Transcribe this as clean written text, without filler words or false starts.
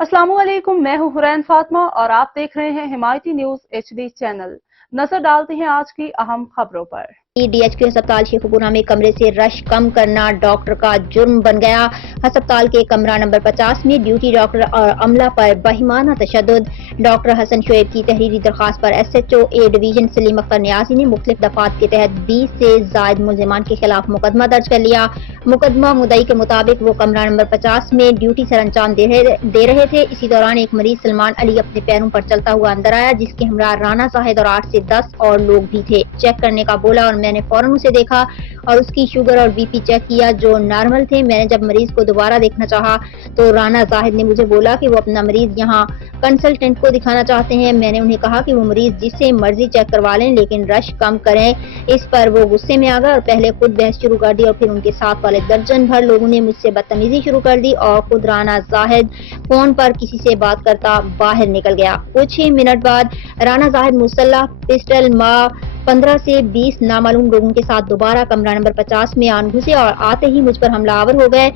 अस्सलाम वालेकुम, मैं हूं हुरैन फातिमा और आप देख रहे हैं हिमायती न्यूज HD चैनल। नजर डालते हैं आज की अहम खबरों पर। DHQ अस्पताल शेखुपुरा में कमरे से रश कम करना डॉक्टर का जुर्म बन गया। अस्पताल के कमरा नंबर 50 में ड्यूटी डॉक्टर और अमला पर बहिमाना तशद्दुद। डॉक्टर हसन शोएब की तहरीरी दरखास्त पर SHO A division Saleem Akhtar Niazi ने मुख्तलिफ दफात के तहत 20 से जायद मुलजिमान के खिलाफ मुकदमा दर्ज कर लिया। मुकदमा मुदई के मुताबिक वो कमरा नंबर 50 में ड्यूटी सर अंजाम दे रहे थे। इसी दौरान एक मरीज सलमान अली अपने पैरों पर चलता हुआ अंदर आया, जिसके हमरा राना जाहिद और 8 से 10 और लोग भी थे। चेक करने का बोला और मैंने फौरन उसे देखा और उसकी शुगर और BP चेक किया जो नॉर्मल थे। मैंने जब मरीज को दोबारा देखना चाहा तो राना जाहिद ने मुझे बोला कि वो अपना मरीज यहाँ कंसल्टेंट को दिखाना चाहते हैं। मैंने उन्हें कहा कि वो मरीज जिससे मर्जी चेक करवा लें, लेकिन रश कम करें। इस पर वो गुस्से में आ गए और पहले खुद बहस शुरू कर दी और फिर उनके साथ वाले दर्जन भर लोगों ने मुझसे बदतमीजी शुरू कर दी और खुद राना जाहिद फोन पर किसी से बात करता बाहर निकल गया। कुछ ही मिनट बाद राना जाहिद मुसल्ला पिस्टल 15 से 20 नामालूम लोगों के साथ दोबारा कमरा नंबर 50 में आन घुसे और आते ही मुझ पर हमलावर हो गए।